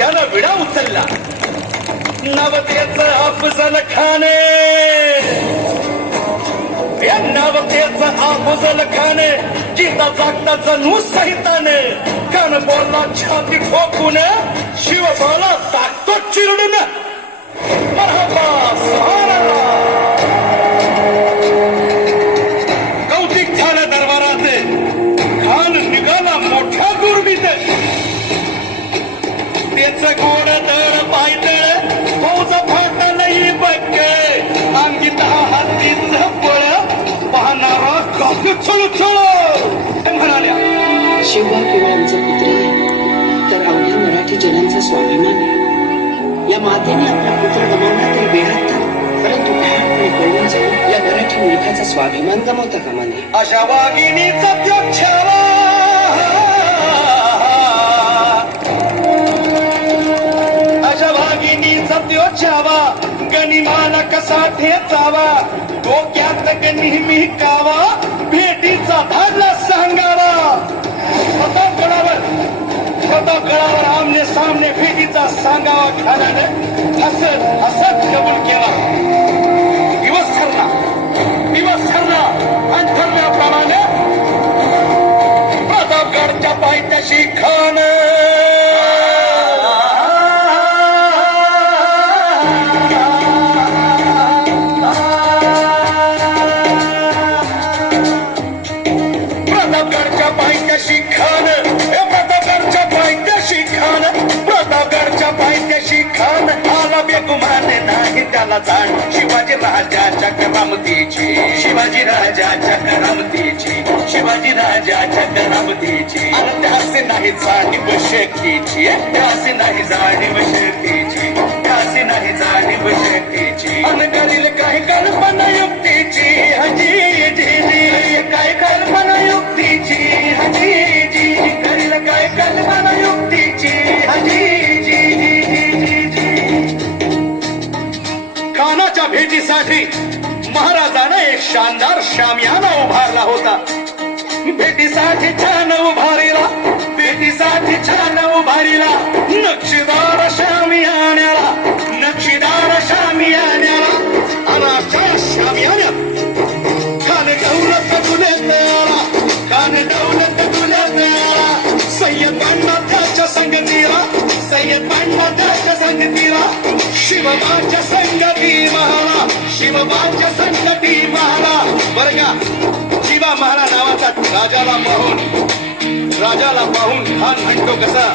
त्यानं विडा उचलला. नवतेचं अफजल खाने, या नवतेचं अफजल खाने गीता जागता जणू सहिताने. कान बोलला छाती ठोकून, शिव बोला टाकतो चिरडून. मरहबा सुभानअल्लाह. कौतिक झालं दरबारात, खान निघाला मोठ्या दुर्बीत. त्याच गोड दळ पायदळ फौज फाटलही बघ, अंगीत हातीच बळ पाहणारा काक छळ म्हणाल्या. शिवबा केवळ आमचा पुत्र आहे, तर अवघ्या मराठी जनांचा स्वाभिमान आहे. या मातेने आपला पुत्र गमावला तरी बेहात, परंतु ठामपणे पळून जाऊन या मराठी मुलखाचा स्वाभिमान गमावता कामा नये. अशा वाघिणीचा त्याग छावा, अशा वाघिणीचा त्यो छावा, गनिमाला कसा ठेचावा, डोक्यात नेहमी कावा, भेटीचा धाडला सांगावा. गडावर आमने सामने भेटीचा सांगावा. खानाने हसत हसत कबूल केला. दिवस ठरला आणि ठरल्याप्रमाणे प्रतापगडच्या पायथ्याशी खान आला बेगुमाने नाही त्याला जाण. शिवाजी राजाच्या करामतीची, शिवाजी राजाच्या करामतीची, शिवाजी राजाच्या करामतीची. आणि त्यासे नाही जाणीव शक्तीची, त्यासे नाही जाणीव शक्तीची, त्यासे नाही जाणीव शक्तीची. आणि करील काही कल्पना युक्तीची, हजी जी काय कल्पना युक्तीची, हजी जी करील काय कल्पना युक्तीची, हजी खानाच्या भेटीसाठी महाराजानं एक शानदार शामियाना उभारला होता. भेटीसाठी छान उभारीला, भेटीसाठी छान उभारीला नक्षीदार शामियान्याला, नक्षीदार शामियान्याला. आणि अशा शामियान्यात खान दौलत तुले आला, खान दौलत तुले आला. सय्यद पांडा त्याच्या संगतीला, सय्यद पांडा त्याच्या संगतीला. शिवबाच्या संगती महारा, शिवबाच्या संगती महारा. बरं का, शिवा महारा नावाचा राजाला पाहून खान म्हणतो कसा,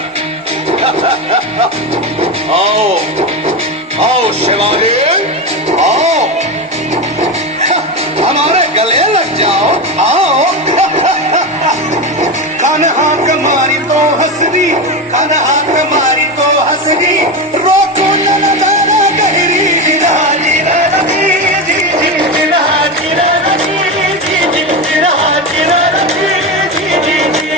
आओ आओ शिवाजी आओ, हमारे गले लग जाओ आओ. खान हाक मारी तो हसदी, खान हाक मारी तो हसदी. रोको नजारा गहरी जिरा जिरा नदी, जी जी जिरा जिरा नदी, जी जी जिरा जिरा नदी, जी जी जी.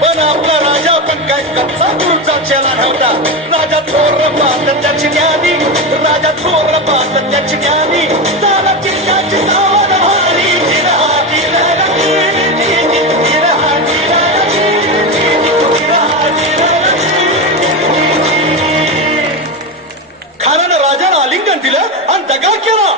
पण आपला राजा पण काय कच्चा दूरचा चला नव्हता. राजा थोर पाहत त्याची ज्ञानी, राजा थोर पाहत त्याची ज्ञानी. चाला चिंताची सावध भारी, जिरा जिरा नदी, जी जी जिरा जिरा नदी, जी जी जिरा जिरा नदी. खानानं राजाला आलिंगन दिलं आणि दगा केला.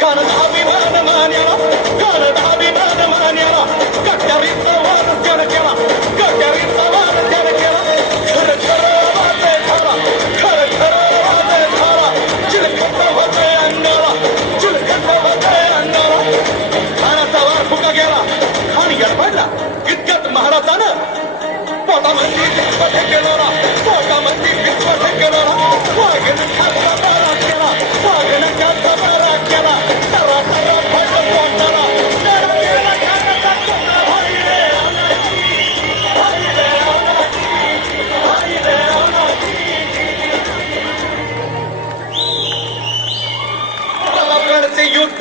खानाचा अभिमान मान्याला, खानाचा अभिमान मान्याला. कट्यारीचा वाद जड केला, कट्यारीचा वाद जड केला. खरं खरं वाद झाला, खरं खरं वाद झाला. चिलखत होते अंगाला, चिलखत होते अंगाला. खानाचा वार फुका गेला, खान गडबडला. इतक्यात महाराजानं पोटामध्ये विश्वास केला, पोटामध्ये विश्वास केला. वाघन खाचा बारा केला, वाघन खाचा बारा केला. तरा तरा फट पोटाला, तरा गेला खानाचा कोणा. भाई रे भाई रे भाई रे. प्रतापगडचे युद्ध